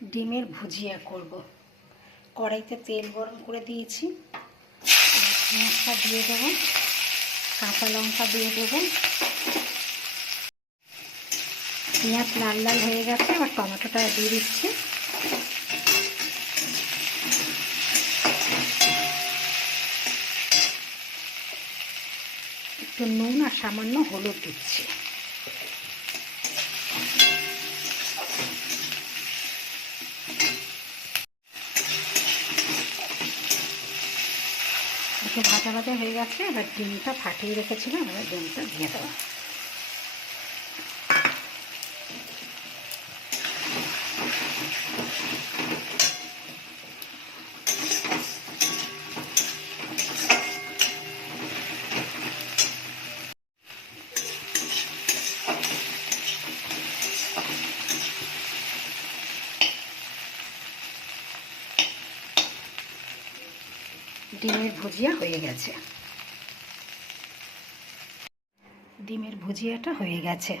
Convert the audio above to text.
ডিমের ভুজিয়া করব। কড়াইতে তেল গরম করে দিয়েছি, পেঁয়াজটা দিয়ে দেবো, কাঁচা লঙ্কা দিয়ে দেবো। পেঁয়াজ লাল লাল হয়ে গেছে, আবার টমেটোটা দিয়ে দিচ্ছি। একটু নুন আর সামান্য হলুদ দিচ্ছি। একটু ভাজা ভাজা হয়ে গেছে, এবার ডিমটা ফাটিয়ে রেখেছিলাম, এবার ডিমটা দিয়ে দেবো। ডিমের ভুজিয়া হয়ে গেছে। ডিমের ভুজিয়াটা হয়ে গেছে।